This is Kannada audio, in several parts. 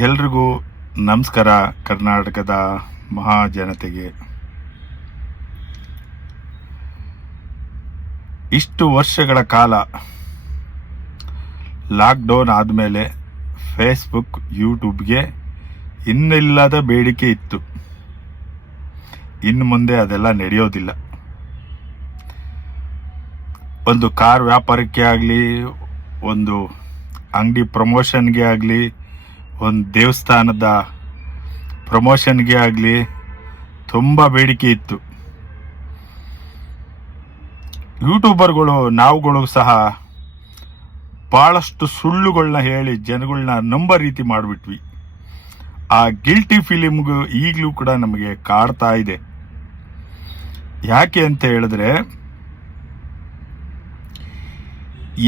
ಎಲ್ರಿಗೂ ನಮಸ್ಕಾರ. ಕರ್ನಾಟಕದ ಮಹಾಜನತೆಗೆ ಇಷ್ಟು ವರ್ಷಗಳ ಕಾಲ ಲಾಕ್ಡೌನ್ ಆದಮೇಲೆ ಫೇಸ್ಬುಕ್, ಯೂಟ್ಯೂಬ್ಗೆ ಇನ್ನಿಲ್ಲದ ಬೇಡಿಕೆ ಇತ್ತು. ಇನ್ನು ಮುಂದೆ ಅದೆಲ್ಲ ನಡೆಯೋದಿಲ್ಲ. ಒಂದು ಕಾರ್ ವ್ಯಾಪಾರಕ್ಕೆ ಆಗಲಿ, ಒಂದು ಅಂಗಡಿ ಪ್ರಮೋಷನ್ಗೆ ಆಗಲಿ, ಒಂದು ದೇವಸ್ಥಾನದ ಪ್ರಮೋಷನ್ಗೆ ಆಗಲಿ ತುಂಬ ಬೇಡಿಕೆ ಇತ್ತು. ಯೂಟ್ಯೂಬರ್ಗಳು ನಾವುಗಳು ಸಹ ಭಾಳಷ್ಟು ಸುಳ್ಳುಗಳನ್ನ ಹೇಳಿ ಜನಗಳನ್ನ ನಂಬೋ ರೀತಿ ಮಾಡಿಬಿಟ್ವಿ. ಆ ಗಿಲ್ಟಿ ಫಿಲಿಮ್ಗೂ ಈಗಲೂ ಕೂಡ ನಮಗೆ ಕಾಡ್ತಾ ಇದೆ. ಯಾಕೆ ಅಂತ ಹೇಳಿದ್ರೆ,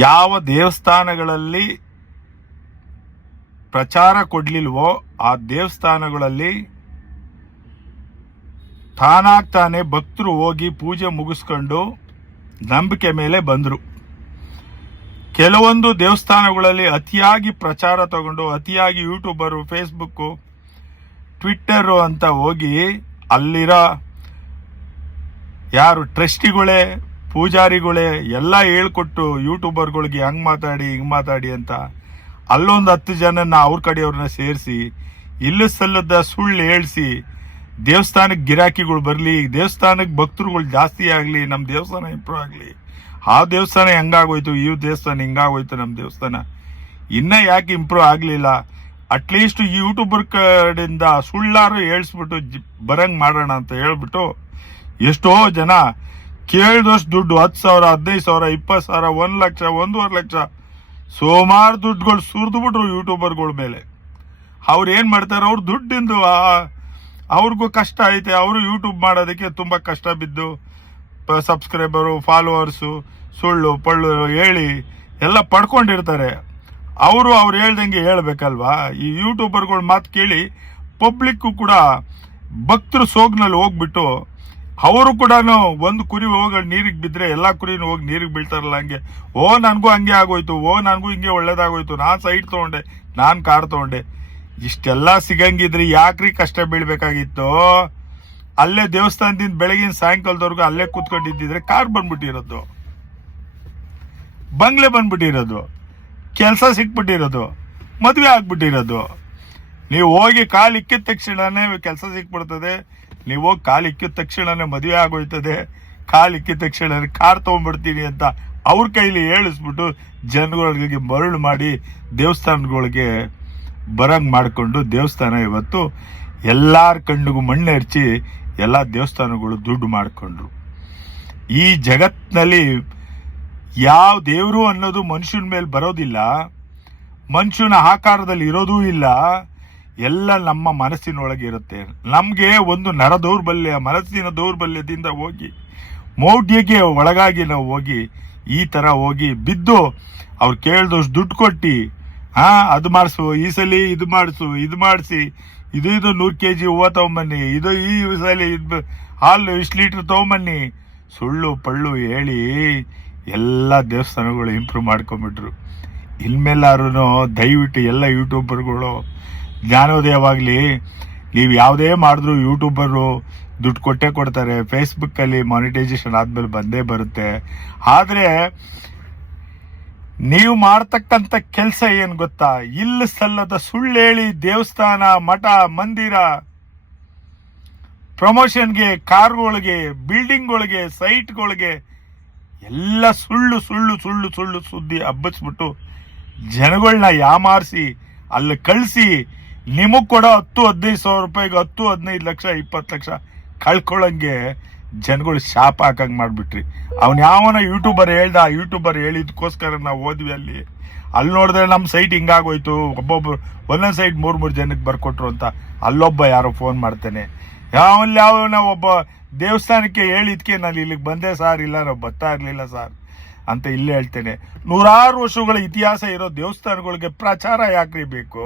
ಯಾವ ದೇವಸ್ಥಾನಗಳಲ್ಲಿ ಪ್ರಚಾರ ಕೊಡ್ಲಿಲ್ವೋ ಆ ದೇವಸ್ಥಾನಗಳಲ್ಲಿ ತಾನಾಗ್ತಾನೆ ಭಕ್ತರು ಹೋಗಿ ಪೂಜೆ ಮುಗಿಸ್ಕೊಂಡು ನಂಬಿಕೆ ಮೇಲೆ ಬಂದರು. ಕೆಲವೊಂದು ದೇವಸ್ಥಾನಗಳಲ್ಲಿ ಅತಿಯಾಗಿ ಪ್ರಚಾರ ತಗೊಂಡು ಅತಿಯಾಗಿ ಯೂಟ್ಯೂಬರು, ಫೇಸ್ಬುಕ್ಕು, ಟ್ವಿಟ್ಟರು ಅಂತ ಹೋಗಿ ಅಲ್ಲಿರೋ ಯಾರು ಟ್ರಸ್ಟಿಗಳೇ, ಪೂಜಾರಿಗಳೇ ಎಲ್ಲ ಹೇಳ್ಕೊಟ್ಟು ಯೂಟ್ಯೂಬರ್ಗಳಿಗೆ ಹಂಗೆ ಮಾತಾಡಿ ಹಿಂಗೆ ಮಾತಾಡಿ ಅಂತ ಅಲ್ಲೊಂದು 10 ಜನನ ಅವ್ರ ಕಡೆಯವ್ರನ್ನ ಸೇರಿಸಿ ಇಲ್ಲ ಸಲ್ಲದ ಸುಳ್ಳು ಹೇಳಿಸಿ ದೇವಸ್ಥಾನಕ್ಕೆ ಗಿರಾಕಿಗಳು ಬರಲಿ, ದೇವಸ್ಥಾನಕ್ಕೆ ಭಕ್ತರುಗಳು ಜಾಸ್ತಿ ಆಗಲಿ, ನಮ್ಮ ದೇವಸ್ಥಾನ ಇಂಪ್ರೂವ್ ಆಗಲಿ. ಆ ದೇವಸ್ಥಾನ ಹೆಂಗಾಗೋಯ್ತು, ಈ ದೇವಸ್ಥಾನ ಹಿಂಗಾಗೋಯ್ತು, ನಮ್ಮ ದೇವಸ್ಥಾನ ಇನ್ನೂ ಯಾಕೆ ಇಂಪ್ರೂವ್ ಆಗಲಿಲ್ಲ, ಅಟ್ಲೀಸ್ಟ್ ಈ ಯೂಟ್ಯೂಬರ್ ಕಡೆಯಿಂದ ಸುಳ್ಳಾರು ಹೇಳಿಸ್ಬಿಟ್ಟು ಬರಂಗ್ ಮಾಡೋಣ ಅಂತ ಹೇಳ್ಬಿಟ್ಟು ಎಷ್ಟೋ ಜನ ಕೇಳಿದಷ್ಟು ದುಡ್ಡು 10,000, 15,000, 20,000, 1 ಲಕ್ಷ, 1.5 ಲಕ್ಷ ಸುಮಾರು ದುಡ್ಡುಗಳು ಸುರಿದು ಬಿಟ್ರು ಯೂಟ್ಯೂಬರ್ಗಳ ಮೇಲೆ. ಅವ್ರು ಏನು ಮಾಡ್ತಾರೆ, ಅವ್ರ ದುಡ್ಡಿಂದು ಅವ್ರಿಗೂ ಕಷ್ಟ ಐತೆ. ಅವರು ಯೂಟ್ಯೂಬ್ ಮಾಡೋದಕ್ಕೆ ತುಂಬ ಕಷ್ಟ ಬಿದ್ದು ಸಬ್ಸ್ಕ್ರೈಬರು, ಫಾಲೋವರ್ಸು ಸುಳ್ಳು ಪಳ್ಳು ಹೇಳಿ ಎಲ್ಲ ಪಡ್ಕೊಂಡಿರ್ತಾರೆ. ಅವ್ರು ಹೇಳ್ದಂಗೆ ಹೇಳ್ಬೇಕಲ್ವಾ. ಈ ಯೂಟ್ಯೂಬರ್ಗಳ ಮಾತು ಕೇಳಿ ಪಬ್ಲಿಕ್ಕು ಕೂಡ ಭಕ್ತರು ಸೋಗ್ನಲ್ಲಿ ಹೋಗ್ಬಿಟ್ಟು ಅವರು ಕೂಡ ಒಂದು ಕುರಿ ಹೋಗಿ ನೀರಿಗೆ ಬಿದ್ದರೆ ಎಲ್ಲ ಕುರಿನೂ ಹೋಗಿ ನೀರಿಗೆ ಬೀಳ್ತಾರಲ್ಲ, ಹಂಗೆ ನನಗೂ ಹಂಗೆ ಆಗೋಯ್ತು, ನನಗೂ ಹಿಂಗೆ ಒಳ್ಳೇದಾಗೋಯ್ತು, ನಾನು ಸೈಟ್ ತೊಗೊಂಡೆ, ನಾನು ಕಾರ್ ತೊಗೊಂಡೆ. ಇಷ್ಟೆಲ್ಲ ಸಿಗಂಗಿದ್ರೆ ಯಾಕ್ರಿ ಕಷ್ಟ ಬೀಳ್ಬೇಕಾಗಿತ್ತು? ಅಲ್ಲೇ ದೇವಸ್ಥಾನದಿಂದ ಬೆಳಗಿನ ಸಾಯಂಕಾಲದವರೆಗೂ ಅಲ್ಲೇ ಕೂತ್ಕೊಂಡಿದ್ದಿದ್ರೆ ಕಾರ್ ಬಂದ್ಬಿಟ್ಟಿರೋದು, ಬಂಗ್ಲೆ ಬಂದ್ಬಿಟ್ಟಿರೋದು, ಕೆಲಸ ಸಿಕ್ಬಿಟ್ಟಿರೋದು, ಮದುವೆ ಆಗ್ಬಿಟ್ಟಿರೋದು. ನೀವು ಹೋಗಿ ಕಾಲು ಇಕ್ಕಿದ ತಕ್ಷಣನೇ ಕೆಲಸ ಸಿಕ್ಬಿಡ್ತದೆ, ನೀವು ಹೋಗಿ ಕಾಲು ಇಕ್ಕಿದ ತಕ್ಷಣನೇ ಮದುವೆ ಆಗೋಯ್ತದೆ, ಕಾಲು ಇಕ್ಕಿದ ತಕ್ಷಣ ಕಾರ್ ತೊಗೊಂಡ್ಬಿಡ್ತೀನಿ ಅಂತ ಅವ್ರ ಕೈಲಿ ಹೇಳಿಸ್ಬಿಟ್ಟು ಜನಗಳಿಗೆ ಮರಳು ಮಾಡಿ ದೇವಸ್ಥಾನಗಳಿಗೆ ಬರಂಗ್ ಮಾಡಿಕೊಂಡು ದೇವಸ್ಥಾನ ಇವತ್ತು ಎಲ್ಲಾರ ಕಣ್ಣಿಗೂ ಮಣ್ಣು ಎರಚಿ ಎಲ್ಲ ದೇವಸ್ಥಾನಗಳು ದುಡ್ಡು ಮಾಡಿಕೊಂಡ್ರು. ಈ ಜಗತ್ತಿನಲ್ಲಿ ಯಾವ ದೇವರು ಅನ್ನೋದು ಮನುಷ್ಯನ ಮೇಲೆ ಬರೋದಿಲ್ಲ, ಮನುಷ್ಯನ ಆಕಾರದಲ್ಲಿ ಇರೋದೂ ಇಲ್ಲ, ಎಲ್ಲ ನಮ್ಮ ಮನಸ್ಸಿನೊಳಗೆ ಇರುತ್ತೆ. ನಮಗೆ ಒಂದು ಮನಸ್ಸಿನ ದೌರ್ಬಲ್ಯದಿಂದ ಹೋಗಿ ಮೌಢ್ಯಕ್ಕೆ ಒಳಗಾಗಿ ನಾವು ಹೋಗಿ ಈ ಥರ ಹೋಗಿ ಬಿದ್ದು ಅವ್ರು ಕೇಳಿದಷ್ಟು ದುಡ್ಡು ಕೊಟ್ಟು ಅದು ಮಾಡಿಸು, ಈ ಸಲ ಇದು ಮಾಡಿಸಿ, ಇದು 100 kg ಹೂವು ತೊಗೊಂಬನ್ನಿ, ಈ ಸಲ ಹಾಲು ಇಷ್ಟು ಲೀಟ್ರ್ ತೊಗೊಂಬನ್ನಿ, ಸುಳ್ಳು ಪಳ್ಳು ಹೇಳಿ ಎಲ್ಲ ದೇವಸ್ಥಾನಗಳು ಇಂಪ್ರೂವ್ ಮಾಡ್ಕೊಂಬಿಟ್ರು. ಇನ್ಮೇಲಾರು ದಯವಿಟ್ಟು ಎಲ್ಲ ಯೂಟ್ಯೂಬರ್ಗಳು ಜ್ಞಾನೋದಯವಾಗಲಿ. ನೀವು ಯಾವುದೇ ಮಾಡಿದ್ರು ಯೂಟ್ಯೂಬರು ದುಡ್ಡು ಕೊಟ್ಟೇ ಕೊಡ್ತಾರೆ. ಫೇಸ್ಬುಕ್ಕಲ್ಲಿ ಮಾನಿಟೈಸೇಷನ್ ಆದಮೇಲೆ ಬಂದೇ ಬರುತ್ತೆ. ಆದರೆ ನೀವು ಮಾಡ್ತಕ್ಕಂಥ ಕೆಲಸ ಏನು ಗೊತ್ತಾ? ಇಲ್ಲ ಸಲ್ಲದ ಸುಳ್ಳು ಹೇಳಿ ದೇವಸ್ಥಾನ, ಮಠ, ಮಂದಿರ ಪ್ರಮೋಷನ್ಗೆ, ಕಾರ್ಗಳಿಗೆ, ಬಿಲ್ಡಿಂಗ್ಗಳಿಗೆ, ಸೈಟ್ಗಳಿಗೆ ಎಲ್ಲ ಸುಳ್ಳು ಸುಳ್ಳು ಸುಳ್ಳು ಸುಳ್ಳು ಸುದ್ದಿ ಹಬ್ಬಿಸ್ಬಿಟ್ಟು ಜನಗಳನ್ನ ಯಾಮಾರಿಸಿ ಅಲ್ಲಿ ಕಳಿಸಿ ನಿಮಗೆ ಕೊಡೋ 10-15 ಸಾವಿರ ರೂಪಾಯಿಗೆ 10-15 ಲಕ್ಷ 20 ಲಕ್ಷ ಕಳ್ಕೊಳ್ಳಂಗೆ ಜನಗಳು ಶಾಪ ಹಾಕಂಗೆ ಮಾಡಿಬಿಟ್ರಿ. ಯಾವನ ಯೂಟ್ಯೂಬರ್ ಹೇಳ್ದ, ಆ ಯೂಟ್ಯೂಬರ್ ಹೇಳಿದಕ್ಕೋಸ್ಕರ ನಾವು ಹೋದ್ವಿ. ಅಲ್ಲಿ ನೋಡಿದ್ರೆ ನಮ್ಮ ಸೈಟ್ ಹಿಂಗಾಗೋಯ್ತು, ಒಬ್ಬೊಬ್ರು ಒಂದೊಂದು ಸೈಟ್ 3 ಜನಕ್ಕೆ ಬರ್ಕೊಟ್ರು ಅಂತ ಅಲ್ಲೊಬ್ಬ ಯಾರೋ ಫೋನ್ ಮಾಡ್ತಾನೆ, ಯಾವನ ಒಬ್ಬ ದೇವಸ್ಥಾನಕ್ಕೆ ಹೇಳಿದ್ಕೆ ನಾನು ಇಲ್ಲಿಗೆ ಬಂದೆ ಸಾರ್, ಇಲ್ಲ ನಾವು ಬರ್ತಾ ಇರಲಿಲ್ಲ ಸಾರ್ ಅಂತ ಇಲ್ಲೇ ಹೇಳ್ತೇನೆ. 100 ವರ್ಷಗಳ ಇತಿಹಾಸ ಇರೋ ದೇವಸ್ಥಾನಗಳಿಗೆ ಪ್ರಚಾರ ಯಾಕ್ರಿ ಬೇಕು?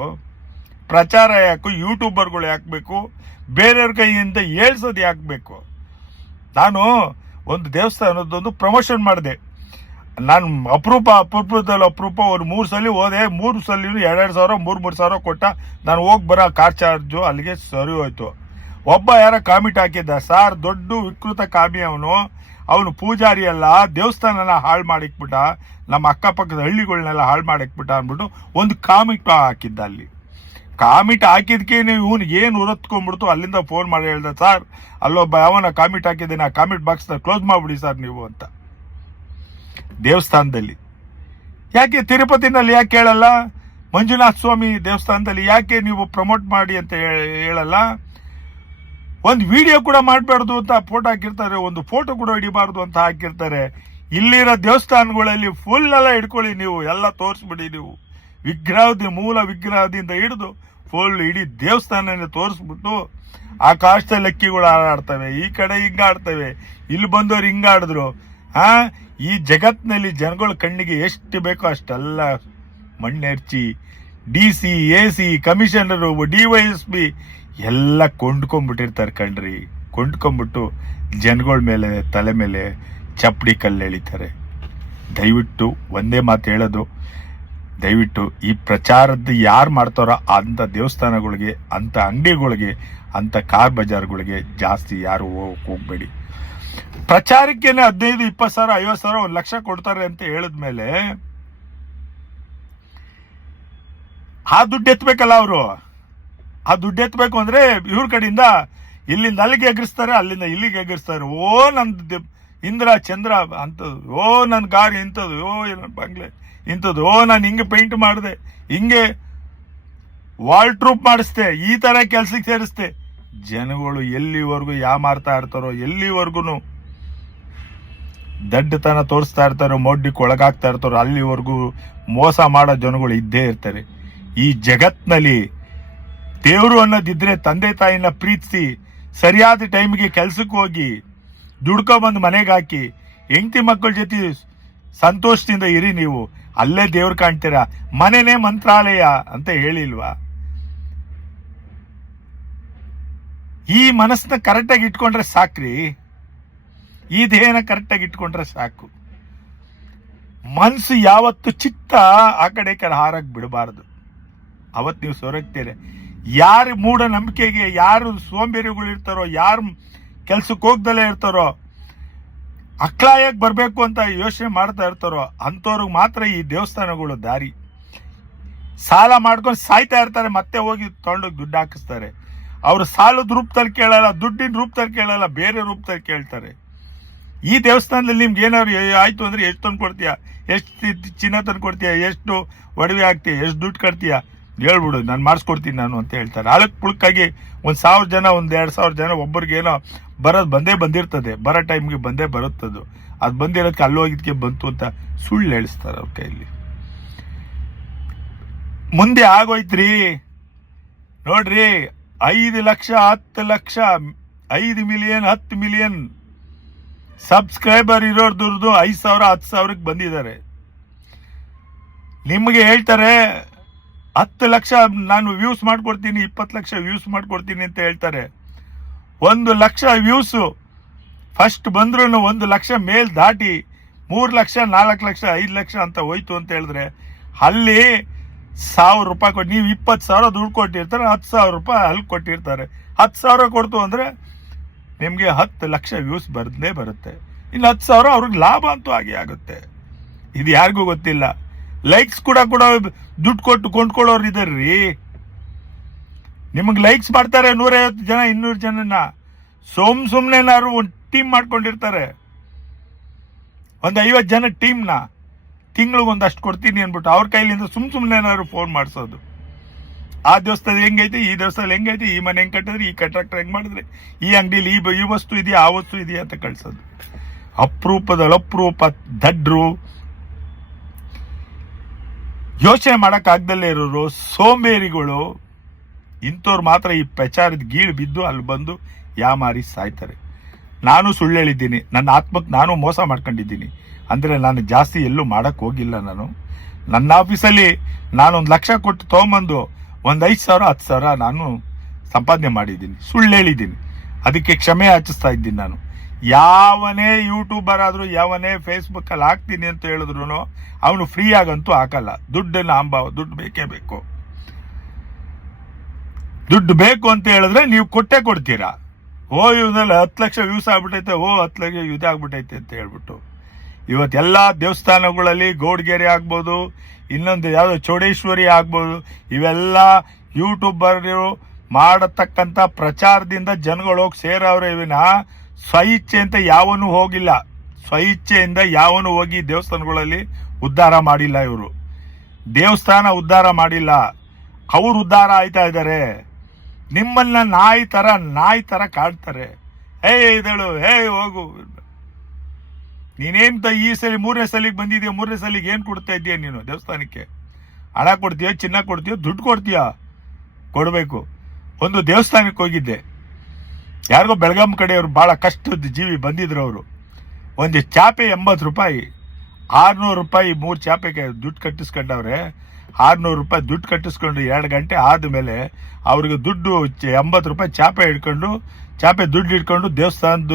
ಪ್ರಚಾರ ಯಾಕೆ ಯೂಟ್ಯೂಬರ್ಗಳು ಯಾಕೆ ಬೇಕು? ಬೇರೆಯವ್ರ ಕೈಯಿಂದ ಹೇಳ್ಸೋದು ಯಾಕೆ ಬೇಕು? ನಾನು ಒಂದು ದೇವಸ್ಥಾನದೊಂದು ಪ್ರಮೋಷನ್ ಮಾಡಿದೆ. ನಾನು ಅಪರೂಪದಲ್ಲಿ ಅಪರೂಪ ಒಂದು 3 ಸಲ ಹೋದೆ. 3 ಸಲ 2 ಸಾವಿರ 3 ಸಾವಿರ ಕೊಟ್ಟ ನಾನು ಹೋಗಿ ಬರೋ ಕಾರ್ ಚಾರ್ಜು ಅಲ್ಲಿಗೆ ಸರಿ ಹೋಯ್ತು. ಒಬ್ಬ ಯಾರ ಕಾಮಿಟ್ ಹಾಕಿದ್ದ, ಸಾರ್ ದೊಡ್ಡ ವಿಕೃತ ಕಾಮಿ ಅವನು ಪೂಜಾರಿ ಅಲ್ಲ, ದೇವಸ್ಥಾನನ ಹಾಳು ಮಾಡಿಕ್ಬಿಟ್ಟ, ನಮ್ಮ ಅಕ್ಕಪಕ್ಕದ ಹಳ್ಳಿಗಳನ್ನೆಲ್ಲ ಹಾಳು ಮಾಡಿಕ್ಬಿಟ್ಟ ಅಂದ್ಬಿಟ್ಟು ಒಂದು ಕಾಮಿಟ್ ಹಾಕಿದ್ದ. ಅಲ್ಲಿ ಕಾಮಿಟ್ ಹಾಕಿದ್ಕೆ ಇವನಿಗೆ ಏನು ಉರತ್ಕೊಂಡ್ಬಿಡ್ತು. ಅಲ್ಲಿಂದ ಫೋನ್ ಮಾಡಿ ಹೇಳ್ದ, ಸರ್ ಅಲ್ಲೊಬ್ಬ ಯಾವನ ಕಾಮಿಟ್ ಹಾಕಿದ್ದೀನಿ, ಆ ಕಾಮಿಟ್ ಬಾಕ್ಸ್ನ ಕ್ಲೋಸ್ ಮಾಡ್ಬಿಡಿ ಸರ್ ನೀವು ಅಂತ. ದೇವಸ್ಥಾನದಲ್ಲಿ ಯಾಕೆ, ತಿರುಪತಿನಲ್ಲಿ ಯಾಕೆ ಹೇಳಲ್ಲ, ಮಂಜುನಾಥ ಸ್ವಾಮಿ ದೇವಸ್ಥಾನದಲ್ಲಿ ಯಾಕೆ ನೀವು ಪ್ರಮೋಟ್ ಮಾಡಿ ಅಂತ ಹೇಳಲ್ಲ? ಒಂದು ವಿಡಿಯೋ ಕೂಡ ಮಾಡಬಾರ್ದು ಅಂತ ಫೋಟೋ ಹಾಕಿರ್ತಾರೆ, ಒಂದು ಫೋಟೋ ಕೂಡ ಹಿಡಿಬಾರ್ದು ಅಂತ ಹಾಕಿರ್ತಾರೆ. ಇಲ್ಲಿರೋ ದೇವಸ್ಥಾನಗಳಲ್ಲಿ ಫುಲ್ ಎಲ್ಲ ಹಿಡ್ಕೊಳ್ಳಿ, ನೀವು ಎಲ್ಲ ತೋರಿಸ್ಬಿಡಿ. ನೀವು ಮೂಲ ವಿಗ್ರಹದಿಂದ ಹಿಡಿದು ಫುಲ್ ಇಡೀ ದೇವಸ್ಥಾನ ತೋರಿಸ್ಬಿಟ್ಟು ಆಕಾಶದ ಲಕ್ಕಿಗಳು ಆಡ್ತವೆ, ಈ ಕಡೆ ಹಿಂಗ ಆಡ್ತವೆ, ಇಲ್ಲಿ ಬಂದವ್ರು ಹಿಂಗ ಆಡಿದ್ರು. ಈ ಜಗತ್ನಲ್ಲಿ ಜನಗಳ ಕಣ್ಣಿಗೆ ಎಷ್ಟು ಬೇಕೋ ಅಷ್ಟೆಲ್ಲ ಮಣ್ಣೆರ್ಚಿ DC AC ಕಮಿಷನರು DYSP ಎಲ್ಲ ಕೊಂಡ್ಕೊಂಡ್ಬಿಟ್ಟಿರ್ತಾರೆ ಕಣ್ರಿ. ಕೊಂಡ್ಕೊಂಡ್ಬಿಟ್ಟು ಜನಗಳ ಮೇಲೆ ತಲೆ ಮೇಲೆ ಚಪ್ಪಡಿ ಕಲ್ಲು ಎಳಿತಾರೆ. ದಯವಿಟ್ಟು ಒಂದೇ ಮಾತು ಹೇಳೋದು, ದಯವಿಟ್ಟು ಈ ಪ್ರಚಾರದ್ದು ಯಾರು ಮಾಡ್ತಾರೋ ಅಂಥ ದೇವಸ್ಥಾನಗಳಿಗೆ, ಅಂಥ ಅಂಗಡಿಗಳಿಗೆ, ಅಂಥ ಕಾರ್ ಬಜಾರ್ಗಳಿಗೆ ಜಾಸ್ತಿ ಯಾರು ಹೋಗ್ಬೇಡಿ. ಪ್ರಚಾರಕ್ಕೇನೆ 15, 20 ಸಾವಿರ, 50 ಸಾವಿರ, 1 ಲಕ್ಷ ಕೊಡ್ತಾರೆ ಅಂತ ಹೇಳಿದ್ಮೇಲೆ ಆ ದುಡ್ಡು ಎತ್ತಬೇಕಲ್ಲ ಅವರು. ಆ ದುಡ್ಡು ಎತ್ತಬೇಕು ಅಂದ್ರೆ ಇವ್ರ ಕಡೆಯಿಂದ ಇಲ್ಲಿಂದ ಅಲ್ಲಿಗೆ ಎಗರಿಸ್ತಾರೆ, ಅಲ್ಲಿಂದ ಇಲ್ಲಿಗೆ ಎಗರಿಸ್ತಾರೆ. ಓ ನಂದು ಇಂದ್ರ ಚಂದ್ರ ಅಂತದ್ದು, ಓ ನನ್ನ ಕಾರ್ ಇಂಥದ್ದು, ಓ ನನ್ನ ಬಂಗ್ಲೆ ಇಂಥದ್ದು, ಓ ನಾನು ಹಿಂಗೆ ಪೇಂಟ್ ಮಾಡಿದೆ, ಹಿಂಗೆ ವಾಲ್ ಟ್ರೂಪ್ ಮಾಡಿಸ್ದೆ, ಈ ತರ ಕೆಲ್ಸಕ್ಕೆ ಸೇರಿಸ್ದೆ. ಜನಗಳು ಎಲ್ಲಿವರೆಗೂ ಯಾಮಾರ್ತಾ ಇರ್ತಾರೋ, ಎಲ್ಲಿವರೆಗೂ ದಡ್ಡತನ ತೋರಿಸ್ತಾ ಇರ್ತಾರೋ, ಮೊಡ್ಡಿಗೆ ಒಳಗಾಗ್ತಾ ಇರ್ತಾರೋ, ಅಲ್ಲಿವರೆಗೂ ಮೋಸ ಮಾಡೋ ಜನಗಳು ಇದ್ದೇ ಇರ್ತಾರೆ. ಈ ಜಗತ್ನಲ್ಲಿ ದೇವರು ಅನ್ನೋದಿದ್ರೆ ತಂದೆ ತಾಯಿನ ಪ್ರೀತಿಸಿ ಸರಿಯಾದ ಟೈಮಿಗೆ ಕೆಲ್ಸಕ್ಕೆ ಹೋಗಿ ದುಡ್ಕೊಬಂದು ಮನೆಗೆ ಹಾಕಿ ಹೆಂಡತಿ ಮಕ್ಕಳ ಜೊತೆ ಸಂತೋಷದಿಂದ ಇರಿ. ನೀವು ಅಲ್ಲೇ ದೇವ್ರು ಕಾಣ್ತೀರಾ. ಮನೆನೇ ಮಂತ್ರಾಲಯ ಅಂತ ಹೇಳಿಲ್ವಾ? ಈ ಮನಸ್ಸನ್ನ ಕರೆಕ್ಟಾಗಿ ಇಟ್ಕೊಂಡ್ರೆ ಸಾಕ್ರಿ, ಈ ದೇಹನ ಕರೆಕ್ಟಾಗಿ ಇಟ್ಕೊಂಡ್ರೆ ಸಾಕು. ಮನಸ್ಸು ಯಾವತ್ತು ಚಿತ್ತ ಆ ಕಡೆ ಹಾರಕ್ ಬಿಡಬಾರದು. ಅವತ್ತು ನೀವು ಸೊರಗ್ತೀರಿ. ಯಾರು ಮೂಢನಂಬಿಕೆಗೆ, ಯಾರು ಸೋಂಬೇರಿಗಳು ಇರ್ತಾರೋ, ಯಾರು ಕೆಲ್ಸಕ್ಕೆ ಹೋಗ್ದಲೇ ಇರ್ತಾರೋ, ಅಕ್ಲಾಯಕ್ಕೆ ಬರಬೇಕು ಅಂತ ಯೋಚನೆ ಮಾಡ್ತಾ ಇರ್ತಾರೋ ಅಂಥವ್ರಿಗೆ ಮಾತ್ರ ಈ ದೇವಸ್ಥಾನಗಳು ದಾರಿ. ಸಾಲ ಮಾಡ್ಕೊಂಡು ಸಾಯ್ತಾ ಇರ್ತಾರೆ, ಮತ್ತೆ ಹೋಗಿ ತಗೊಂಡೋಗಿ ದುಡ್ಡು ಹಾಕಿಸ್ತಾರೆ. ಅವರು ಸಾಲದ ರೂಪದಲ್ಲಿ ಕೇಳಲ್ಲ, ದುಡ್ಡಿನ ರೂಪದಲ್ಲಿ ಕೇಳಲ್ಲ, ಬೇರೆ ರೂಪದಲ್ಲಿ ಕೇಳ್ತಾರೆ. ಈ ದೇವಸ್ಥಾನದಲ್ಲಿ ನಿಮ್ಗೆ ಏನಾದ್ರು ಆಯ್ತು ಅಂದ್ರೆ ಎಷ್ಟು ತಂದು ಕೊಡ್ತೀಯ, ಎಷ್ಟು ಚಿನ್ನ ತಂದು ಕೊಡ್ತೀಯ, ಎಷ್ಟು ಒಡವೆ ಹಾಕ್ತೀಯ, ಎಷ್ಟು ದುಡ್ಡು ಕಟ್ತೀಯ ಹೇಳ್ಬಿಡು, ನಾನು ಮಾಡಿಸ್ಕೊಡ್ತೀನಿ ನಾನು ಅಂತ ಹೇಳ್ತಾರೆ. ಅಳಕ್ ಪುಳಕ್ಕಾಗಿ 1,000 ಜನ, 2,000 ಜನ ಒಬ್ಬರಿಗೇನೋ ಬರೋದು ಬಂದಿರ್ತದೆ, ಬರೋ ಟೈಮ್ಗೆ ಬಂದೇ ಬರುತ್ತದು. ಅದು ಬಂದಿರೋದಕ್ಕೆ ಅಲ್ಲಿ ಹೋಗಿದ್ಕೆ ಬಂತು ಅಂತ ಸುಳ್ಳು ಹೇಳಿಸ್ತಾರೆ ಅವ್ರ ಕೈಯಲ್ಲಿ. ಮುಂದೆ ಆಗೋಯ್ತ್ರಿ ನೋಡ್ರಿ, 5 lakh 10 lakh 5 million 10 million subscriber ಇರೋರ್ದು 5,000 10,000ಕ್ಕೆ ಬಂದಿದ್ದಾರೆ. ನಿಮಗೆ ಹೇಳ್ತಾರೆ 10 ಲಕ್ಷ ನಾನು ವ್ಯೂಸ್ ಮಾಡ್ಕೊಡ್ತೀನಿ, 20 ಲಕ್ಷ ವ್ಯೂಸ್ ಮಾಡ್ಕೊಡ್ತೀನಿ ಅಂತ ಹೇಳ್ತಾರೆ. 1 ಲಕ್ಷ ವ್ಯೂಸ್ ಫಸ್ಟ್ ಬಂದ್ರು 1 ಲಕ್ಷ ಮೇಲ್ ದಾಟಿ 3 ಲಕ್ಷ 4 ಲಕ್ಷ 5 ಲಕ್ಷ ಅಂತ ಹೋಯ್ತು ಅಂತ ಹೇಳಿದ್ರೆ ಅಲ್ಲಿ 1,000 ರೂಪಾಯಿ ಕೊಟ್ಟು, ನೀವು 20,000 ದುಡ್ಡು ಕೊಟ್ಟಿರ್ತಾರೆ, 10,000 ರೂಪಾಯಿ ಅಲ್ಲಿ ಕೊಟ್ಟಿರ್ತಾರೆ. 10,000 ಕೊಡ್ತು ಅಂದ್ರೆ ನಿಮ್ಗೆ 10 ಲಕ್ಷ ವ್ಯೂಸ್ ಬರ್ದೇ ಬರುತ್ತೆ. ಇನ್ನು 10,000 ಅವ್ರಿಗೆ ಲಾಭ ಅಂತೂ ಆಗಿ ಆಗುತ್ತೆ. ಇದು ಯಾರಿಗೂ ಗೊತ್ತಿಲ್ಲ. ಲೈಕ್ಸ್ ಕೂಡ ದುಡ್ಡು ಕೊಟ್ಟು ಕೊಂಡ್ಕೊಳ್ಳೋರು ಇದಾರ್ರಿ. ನಿಮಗೆ ಲೈಕ್ಸ್ ಮಾಡ್ತಾರೆ 150 ಜನ 200 ಜನನ. ಸುಮ್ನೆನಾರು ಒಂದು ಟೀಮ್ ಮಾಡ್ಕೊಂಡಿರ್ತಾರೆ, ಒಂದು 50 ಜನ ಟೀಮ್ನ ತಿಂಗಳಿಗೆ ಒಂದಷ್ಟು ಕೊಡ್ತೀನಿ ಅಂದ್ಬಿಟ್ಟು ಅವ್ರ ಕೈಲಿಂದ ಸುಮ್ನೆನಾರು ಫೋನ್ ಮಾಡಿಸೋದು. ಆ ದೇವಸ್ಥಾನ ಹೆಂಗೈತೆ, ಈ ದೇವಸ್ಥಾನ ಹೆಂಗೈತೆ, ಈ ಮನೆ ಹೆಂಗ್ ಕಟ್ಟಿದ್ರೆ, ಈ ಕಾಂಟ್ರಾಕ್ಟರ್ ಹೆಂಗ್ ಮಾಡಿದ್ರೆ, ಈ ಅಂಗಡಿಲಿ ಈ ವಸ್ತು ಇದೆಯಾ, ಆ ವಸ್ತು ಇದೆಯಾ ಅಂತ ಕಳ್ಸೋದು. ಅಪರೂಪ ದಡ್ರು, ಯೋಚನೆ ಮಾಡಕ್ ಆಗ್ದಲ್ಲೇ ಇರೋರು, ಸೋಂಬೇರಿಗಳು, ಇಂಥವ್ರು ಮಾತ್ರ ಈ ಪ್ರಚಾರದ ಗೀಳು ಬಿದ್ದು ಅಲ್ಲಿ ಬಂದು ಯಾಮಾರಿ ಸಾಯ್ತಾರೆ. ನಾನು ಸುಳ್ಳು ಹೇಳಿದ್ದೀನಿ, ನನ್ನ ಆತ್ಮಕ್ಕೆ ನಾನು ಮೋಸ ಮಾಡ್ಕೊಂಡಿದ್ದೀನಿ. ಅಂದ್ರೆ ನಾನು ಜಾಸ್ತಿ ಎಲ್ಲೂ ಮಾಡಕ್ ಹೋಗಿಲ್ಲ. ನನ್ನ ಆಫೀಸಲ್ಲಿ ನಾನು 1 ಲಕ್ಷ ಕೊಟ್ಟು ತಗೊಂಬಂದು 5,000 10,000 ನಾನು ಸಂಪಾದನೆ ಮಾಡಿದ್ದೀನಿ. ಸುಳ್ಳು ಹೇಳಿದ್ದೀನಿ, ಅದಕ್ಕೆ ಕ್ಷಮೆ ಯಾಚಿಸ್ತಾ ಇದ್ದೀನಿ. ನಾನು ಯಾವನೇ ಯೂಟ್ಯೂಬರ್ ಆದ್ರೂ ಯಾವನೇ ಫೇಸ್ಬುಕ್ ಅಲ್ಲಿ ಹಾಕ್ತೀನಿ ಅಂತ ಹೇಳಿದ್ರು ಅವನು ಫ್ರೀ ಆಗಂತೂ ಹಾಕಲ್ಲ. ದುಡ್ಡನ್ನ ದುಡ್ಡು ಬೇಕೇ ಬೇಕು. ದುಡ್ಡು ಬೇಕು ಅಂತ ಹೇಳಿದ್ರೆ ನೀವು ಕೊಟ್ಟೇ ಕೊಡ್ತೀರಾ. ಇವನಲ್ಲಿ 10 ಲಕ್ಷ ವ್ಯೂಸ್ ಆಗ್ಬಿಟ್ಟೈತೆ, 10 ಲಕ್ಷ ಇದಾಗ್ಬಿಟ್ಟೈತೆ ಅಂತ ಹೇಳ್ಬಿಟ್ಟು ಇವತ್ತೆಲ್ಲಾ ದೇವಸ್ಥಾನಗಳಲ್ಲಿ ಗೌಡ್ಗೆರೆ ಆಗ್ಬೋದು, ಇನ್ನೊಂದು ಯಾವ್ದೋ ಚೌಡೇಶ್ವರಿ ಆಗ್ಬೋದು, ಇವೆಲ್ಲ ಯೂಟ್ಯೂಬರ್ ಮಾಡತಕ್ಕಂತ ಪ್ರಚಾರದಿಂದ ಜನಗಳು ಹೋಗಿ ಸೇರವ್ರೆ ವಿನ ಸ್ವಇಚ್ಛೆ ಅಂತ ಯಾವನು ಹೋಗಿಲ್ಲ. ಸ್ವಇಚ್ಛೆಯಿಂದ ಯಾವನು ಹೋಗಿ ದೇವಸ್ಥಾನಗಳಲ್ಲಿ ಉದ್ಧಾರ ಮಾಡಿಲ್ಲ. ಇವರು ದೇವಸ್ಥಾನ ಉದ್ಧಾರ ಮಾಡಿಲ್ಲ, ಅವ್ರು ಉದ್ಧಾರ ಆಯ್ತಾ ಇದ್ದಾರೆ. ನಿಮ್ಮನ್ನ ನಾಯಿ ತರ ಕಾಡ್ತಾರೆ. ಇದಳು ಹೋಗು, ನೀನೇನ್ ಈ ಸಲ 3ನೇ ಸಲಿಗೆ ಬಂದಿದ್ಯಾ, 3ನೇ ಸಲಿಗೆ ಏನ್ ಕೊಡ್ತಾ ಇದೀಯ ನೀನು ದೇವಸ್ಥಾನಕ್ಕೆ? ಹಣ ಕೊಡ್ತೀಯ, ಚಿನ್ನ ಕೊಡ್ತೀಯ, ದುಡ್ಡು ಕೊಡ್ತೀಯ? ಕೊಡ್ಬೇಕು. ಒಂದು ದೇವಸ್ಥಾನಕ್ಕೆ ಹೋಗಿದ್ದೆ, ಯಾರಿಗೋ ಬೆಳಗಾಂ ಕಡೆಯವರು ಬಹಳ ಕಷ್ಟದ ಜೀವಿ ಬಂದಿದ್ರು. ಅವರು ಒಂದು ಚಾಪೆ 80 ರೂಪಾಯಿ, 600 ರೂಪಾಯಿ 3 ಚಾಪೆಗೆ ದುಡ್ಡು ಕಟ್ಟಿಸ್ಕೊಂಡವ್ರೆ. 600 ರೂಪಾಯಿ ದುಡ್ಡು ಕಟ್ಟಿಸ್ಕೊಂಡು 2 ಗಂಟೆ ಆದ್ಮೇಲೆ ಅವ್ರಿಗೆ ದುಡ್ಡು 80 ರೂಪಾಯಿ ಚಾಪೆ ದುಡ್ಡು ಇಟ್ಕೊಂಡು ದೇವಸ್ಥಾನದ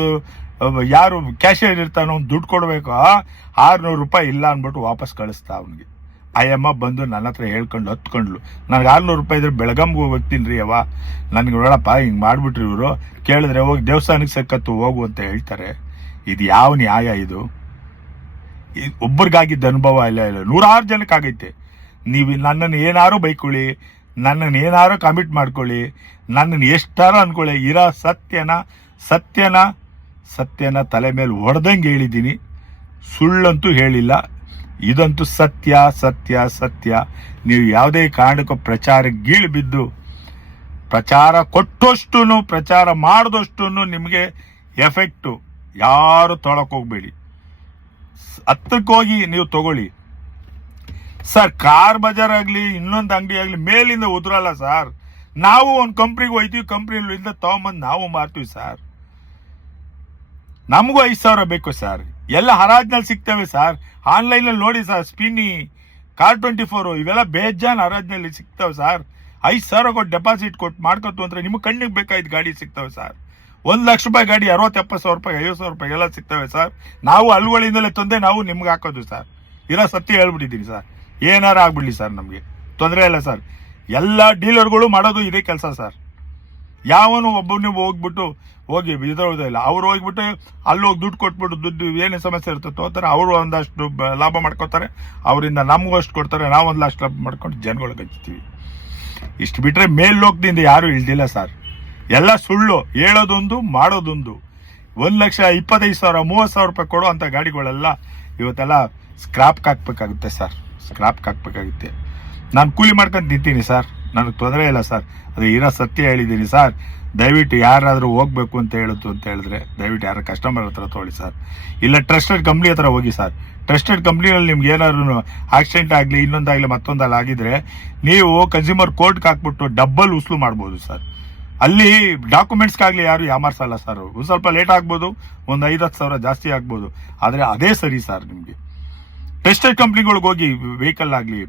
ಯಾರು ಕ್ಯಾಶಿಯರ್ ಇರ್ತಾನೋ ಅವ್ನು ದುಡ್ಡು ಕೊಡ್ಬೇಕು. 600 ರೂಪಾಯಿ ಇಲ್ಲ ಅನ್ಬಿಟ್ಟು ವಾಪಸ್ ಕಳಿಸ್ತಾ ಅವನಿಗೆ. ಅಯ್ಯಮ್ಮ ಬಂದು ನನ್ನ ಹತ್ರ ಹೇಳ್ಕೊಂಡು ಹತ್ಕೊಂಡ್ಲು, ನನಗೆ 600 ರೂಪಾಯಿ ಇದ್ರೆ ಬೆಳಗಾಂಗೆ ಹೋಗ್ತೀನಿ ರೀ ಅವ್ವ, ನನ್ಗೆ ನೋಡಪ್ಪ ಹಿಂಗೆ ಮಾಡ್ಬಿಟ್ರಿ ಇವರು, ಕೇಳಿದ್ರೆ ಹೋಗಿ ದೇವಸ್ಥಾನಕ್ಕೆ ಸಕ್ಕತ್ತು ಹೋಗು ಅಂತ ಹೇಳ್ತಾರೆ. ಇದು ಯಾವ ನ್ಯಾಯ? ಇದು ಒಬ್ಬರಿಗಾಗಿದ್ದ ಅನುಭವ ಇಲ್ಲ, 100 ಜನಕ್ಕಾಗೈತೆ. ನೀವು ನನ್ನನ್ನು ಏನಾರು ಬೈಕೊಳ್ಳಿ, ನನ್ನನ್ನು ಏನಾರು ಕಮಿಟ್ ಮಾಡ್ಕೊಳ್ಳಿ, ನನ್ನನ್ನು ಎಷ್ಟಾರು ಅನ್ಕೊಳ್ಳಿ, ಇರೋ ಸತ್ಯನ ತಲೆ ಮೇಲೆ ಹೊಡೆದಂಗೆ ಹೇಳಿದ್ದೀನಿ, ಸುಳ್ಳಂತೂ ಹೇಳಿಲ್ಲ. ಇದಂತೂ ಸತ್ಯ. ನೀವು ಯಾವುದೇ ಕಾರಣಕ್ಕೂ ಪ್ರಚಾರ ಗೀಳು ಬಿದ್ದು ಪ್ರಚಾರ ಕೊಟ್ಟಷ್ಟು, ಪ್ರಚಾರ ಮಾಡಿದಷ್ಟು ನಿಮಗೆ ಎಫೆಕ್ಟು ಯಾರು ತೊಳಕ್ ಹೋಗ್ಬೇಡಿ. 10ಕ್ಕೆ ಹೋಗಿ ನೀವು ತಗೊಳ್ಳಿ ಸರ್. ಕಾರ್ ಬಜಾರ್ ಆಗ್ಲಿ, ಇನ್ನೊಂದು ಅಂಗಡಿ ಆಗ್ಲಿ ಮೇಲಿಂದ ಉದ್ರಲ್ಲ ಸರ್. ನಾವು ಒಂದು ಕಂಪ್ನಿಗೆ ಹೋಯ್ತೀವಿ, ಕಂಪ್ನಿಯಿಂದ ತಗೊಂಬಂದು ನಾವು ಮಾರ್ತೀವಿ ಸರ್. ನಮಗೂ 5,000 ಬೇಕು ಸರ್. ಎಲ್ಲ ಹರಾಜ್ನಲ್ಲಿ ಸಿಗ್ತವೆ ಸರ್. ಆನ್ಲೈನ್ ಅಲ್ಲಿ ನೋಡಿ ಸರ್, ಸ್ಪಿನ್ನಿ, Car24 ಇವೆಲ್ಲ ಬೇಜಾನ್ ಹರಾಜ್ನಲ್ಲಿ ಸಿಗ್ತವೆ ಸರ್. 5,000 ಕೊಟ್ಟು ಡೆಪಾಸಿಟ್ ಕೊಟ್ಟು ಮಾಡ್ಕೊತು ಅಂದ್ರೆ ನಿಮ್ಗೆ ಕಣ್ಣಿಗೆ ಬೇಕಾಯ್ತು ಗಾಡಿ ಸಿಗ್ತವೆ ಸರ್. 1 ಲಕ್ಷ ರೂಪಾಯಿ ಗಾಡಿ 60-70 ರೂಪಾಯಿ 50,000 ರೂಪಾಯಿ ಎಲ್ಲ ಸಿಗ್ತವೆ ಸರ್. ನಾವು ಅಲ್ಗಳಿಂದಲೇ ತಂದೆ ನಾವು ನಿಮ್ಗೆ ಹಾಕೋದು ಸರ್. ಇರೋ ಸತ್ಯ ಹೇಳ್ಬಿಟ್ಟಿದ್ದೀನಿ ಸರ್. ಏನಾರ ಆಗ್ಬಿಡ್ಲಿ ಸರ್, ನಮ್ಗೆ ತೊಂದರೆ ಇಲ್ಲ ಸರ್. ಎಲ್ಲ ಡೀಲರ್ಗಳು ಮಾಡೋದು ಇದೇ ಕೆಲಸ ಸರ್. ಯಾವನು ಒಬ್ಬನೇ ಹೋಗಿ ಇದ್ರೋದಿಲ್ಲ. ಅವ್ರು ಹೋಗ್ಬಿಟ್ಟು ಅಲ್ಲಿ ಹೋಗಿ ದುಡ್ಡು ಕೊಟ್ಬಿಟ್ಟು ದುಡ್ಡು ಏನೇ ಸಮಸ್ಯೆ ಇರ್ತದೆ ತಗೋತಾರೆ. ಅವರು ಒಂದಷ್ಟು ಲಾಭ ಮಾಡ್ಕೋತಾರೆ, ಅವರಿಂದ ನಮಗೂ ಅಷ್ಟು ಕೊಡ್ತಾರೆ, ನಾವು 1 ಲಕ್ಷ ಲಾಭ ಮಾಡ್ಕೊಂಡು ಜನಗಳಿಗೆ ಹಚ್ತೀವಿ. ಇಷ್ಟು ಬಿಟ್ರೆ ಮೇಲ್ಲೋಕದಿಂದ ಯಾರು ಇಳ್ದಿಲ್ಲ ಸರ್. ಎಲ್ಲ ಸುಳ್ಳು, ಹೇಳೋದೊಂದು ಮಾಡೋದೊಂದು. 1,25,000 30,000 ರೂಪಾಯಿ ಕೊಡೋ ಅಂತ ಗಾಡಿಗಳೆಲ್ಲ ಇವತ್ತೆಲ್ಲ ಸ್ಕ್ರಾಪ್ಗೆ ಹಾಕ್ಬೇಕಾಗುತ್ತೆ ಸರ್. ಸ್ಕ್ರಾಪ್ಗೆ ಹಾಕ್ಬೇಕಾಗುತ್ತೆ. ನಾನು ಕೂಲಿ ಮಾಡ್ಕೊಂಡು ನಿಂತೀನಿ ಸರ್, ನನಗೆ ತೊಂದರೆ ಇಲ್ಲ ಸರ್. ಅದು ಇರೋ ಸತ್ಯ ಹೇಳಿದ್ದೀನಿ ಸರ್. ದಯವಿಟ್ಟು ಯಾರಾದರೂ ಹೋಗ್ಬೇಕು ಅಂತ ಹೇಳಿದ್ರೆ ದಯವಿಟ್ಟು ಯಾರ ಕಸ್ಟಮರ್ ಹತ್ರ ತೊಗೊಳ್ಳಿ ಸರ್. ಇಲ್ಲ ಟ್ರಸ್ಟೆಡ್ ಕಂಪ್ನಿ ಹತ್ರ ಹೋಗಿ ಸರ್. ಟ್ರಸ್ಟೆಡ್ ಕಂಪ್ನಿಯಲ್ಲಿ ನಿಮ್ಗೆ ಏನಾದ್ರು ಆಕ್ಸಿಡೆಂಟ್ ಆಗಲಿ, ಇನ್ನೊಂದಾಗಲಿ, ಮತ್ತೊಂದಲ್ಲಿ ಆಗಿದ್ರೆ ನೀವು ಕನ್ಸ್ಯೂಮರ್ ಕೋರ್ಟ್ಗೆ ಹಾಕ್ಬಿಟ್ಟು ಡಬ್ಬಲ್ ಉಸ್ಲು ಮಾಡ್ಬೋದು ಸರ್. ಅಲ್ಲಿ ಡಾಕ್ಯುಮೆಂಟ್ಸ್ಗಾಗಲಿ ಯಾರು ಯಾಮಾರ್ಸಲ್ಲ ಸರ್. ಒಂದು ಸ್ವಲ್ಪ ಲೇಟ್ ಆಗ್ಬೋದು, ಒಂದು 5-10 ಸಾವಿರ ಜಾಸ್ತಿ ಆಗ್ಬೋದು, ಆದರೆ ಅದೇ ಸರಿ ಸರ್. ನಿಮಗೆ ಟ್ರಸ್ಟೆಡ್ ಕಂಪ್ನಿಗಳಿಗೆ ಹೋಗಿ, ವೆಹಿಕಲ್ ಆಗಲಿ,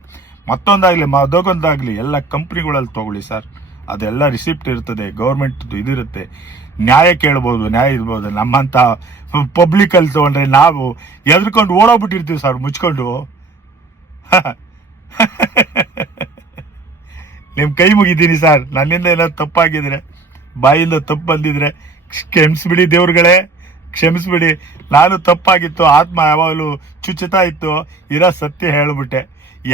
ಮತ್ತೊಂದಾಗಲಿ, ಮತ್ತೊಂದಾಗಲಿ ಎಲ್ಲ ಕಂಪ್ನಿಗಳಲ್ಲಿ ತಗೊಳ್ಳಿ ಸರ್. ಅದೆಲ್ಲ ರಿಸಿಪ್ಟ್ ಇರ್ತದೆ, ಗೌರ್ಮೆಂಟ್ ಇದಿರುತ್ತೆ, ನ್ಯಾಯ ಕೇಳ್ಬೋದು, ನ್ಯಾಯ ಇರ್ಬೋದು. ನಮ್ಮಂತ ಪಬ್ಲಿಕ್ ಅಲ್ಲಿ ತಗೊಂಡ್ರೆ ನಾವು ಎದ್ರಕೊಂಡು ಓಡೋಗ್ಬಿಟ್ಟಿರ್ತೀವಿ ಸರ್, ಮುಚ್ಕೊಂಡು. ನಿಮ್ ಕೈ ಮುಗಿದ್ದೀನಿ ಸರ್. ನನ್ನಿಂದ ಏನಾದ್ರು ತಪ್ಪಾಗಿದ್ರೆ, ಬಾಯಿಂದ ತಪ್ಪು ಬಂದಿದ್ರೆ ಕ್ಷಮಿಸ್ಬಿಡಿ ದೇವ್ರುಗಳೇ, ಕ್ಷಮಿಸ್ಬಿಡಿ. ನಾನು ತಪ್ಪಾಗಿತ್ತು, ಆತ್ಮ ಯಾವಾಗಲೂ ಚುಚ್ಚುತ್ತಾ ಇತ್ತು. ಇರೋ ಸತ್ಯ ಹೇಳ್ಬಿಟ್ಟೆ.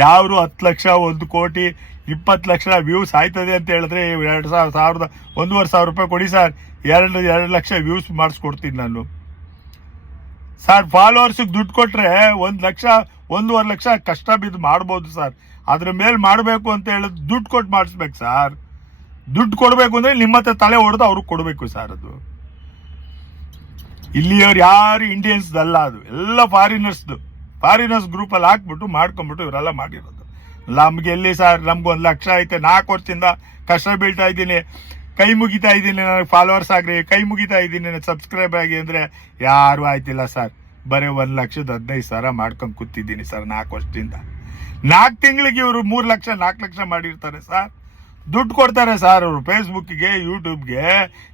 ಯಾರು 10 ಲಕ್ಷ 1 ಕೋಟಿ 20 ಲಕ್ಷ ವ್ಯೂಸ್ ಆಯ್ತದೆ ಅಂತ ಹೇಳಿದ್ರೆ 1,500 ರೂಪಾಯಿ ಕೊಡಿ ಸರ್. 2 ಲಕ್ಷ ವ್ಯೂಸ್ ಮಾಡಿಸ್ಕೊಡ್ತೀನಿ ನಾನು ಸರ್. ಫಾಲೋವರ್ಸಿಗೆ ದುಡ್ಡು ಕೊಟ್ರೆ 1 ಲಕ್ಷ 1.5 ಲಕ್ಷ ಕಷ್ಟ ಬಿದ್ದು ಮಾಡ್ಬೋದು ಸರ್. ಅದ್ರ ಮೇಲೆ ಮಾಡಬೇಕು ಅಂತ ಹೇಳಿದ್ರೆ ದುಡ್ಡು ಕೊಟ್ಟು ಮಾಡಿಸ್ಬೇಕು ಸರ್. ದುಡ್ಡು ಕೊಡ್ಬೇಕು ಅಂದ್ರೆ ನಿಮ್ಮ ಹತ್ರ ತಲೆ ಹೊಡೆದು ಅವ್ರಿಗೆ ಕೊಡ್ಬೇಕು ಸರ್. ಅದು ಇಲ್ಲಿಯವ್ರು ಯಾರು ಇಂಡಿಯನ್ಸ್ ಅಲ್ಲ, ಅದು ಎಲ್ಲ ಫಾರಿನರ್ಸ್ ಗ್ರೂಪ್ ಅಲ್ಲಿ ಹಾಕ್ಬಿಟ್ಟು ಮಾಡ್ಕೊಂಡ್ಬಿಟ್ಟು ಇವರೆಲ್ಲ ಮಾಡಿರೋದು. ನಮ್ಗೆ ಎಲ್ಲಿ ಸರ್, ನಮ್ಗೆ 1 ಲಕ್ಷ ಐತೆ, 4 ವರ್ಷದಿಂದ ಕಷ್ಟ ಬೀಳ್ತಾ ಇದ್ದೀನಿ, ಕೈ ಮುಗಿತಾ ಇದ್ದೀನಿ, ನನಗೆ ಫಾಲೋವರ್ಸ್ ಆಗ್ರಿ, ಕೈ ಮುಗಿತಾ ಇದ್ದೀನಿ, ಸಬ್ಸ್ಕ್ರೈಬ್ ಆಗಿ ಅಂದ್ರೆ ಯಾರು ಆಯ್ತಿಲ್ಲ ಸರ್. ಬರೀ 1,15,000 ಮಾಡ್ಕೊಂಡು ಕೂತಿದ್ದೀನಿ ಸರ್ 4 ವರ್ಷದಿಂದ. 4 ತಿಂಗಳಿಗೆ ಇವರು 3 ಲಕ್ಷ 4 ಲಕ್ಷ ಮಾಡಿರ್ತಾರೆ ಸರ್. ದುಡ್ಡು ಕೊಡ್ತಾರೆ ಸರ್ ಅವರು ಫೇಸ್ಬುಕ್ಗೆ, ಯೂಟ್ಯೂಬ್ಗೆ.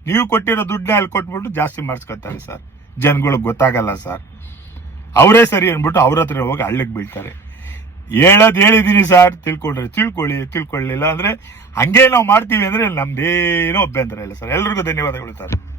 ನೀವು ಕೊಟ್ಟಿರೋ ದುಡ್ಡನ್ನ ಅಲ್ಲಿ ಕೊಟ್ಬಿಟ್ಟು ಜಾಸ್ತಿ ಮಾಡಿಸ್ಕೊತಾರೆ ಸರ್. ಜನಗಳಿಗೆ ಗೊತ್ತಾಗಲ್ಲ ಸರ್. ಅವರೇ ಸರಿ ಅಂದ್ಬಿಟ್ಟು ಅವ್ರ ಹತ್ರ ಹೋಗಿ ಹಳ್ಳಕ್ಕೆ ಬೀಳ್ತಾರೆ. ಹೇಳಿದೀನಿ ಸರ್, ತಿಳ್ಕೊಂಡ್ರೆ ತಿಳ್ಕೊಳ್ಳಿಲ್ಲ ಅಂದ್ರೆ ಹಂಗೆ ನಾವು ಮಾಡ್ತೀವಿ ಅಂದ್ರೆ ನಮ್ದೇನೋ ಅಭ್ಯಂತರ ಇಲ್ಲ ಸರ್. ಎಲ್ರಿಗೂ ಧನ್ಯವಾದಗಳು ಸರ್.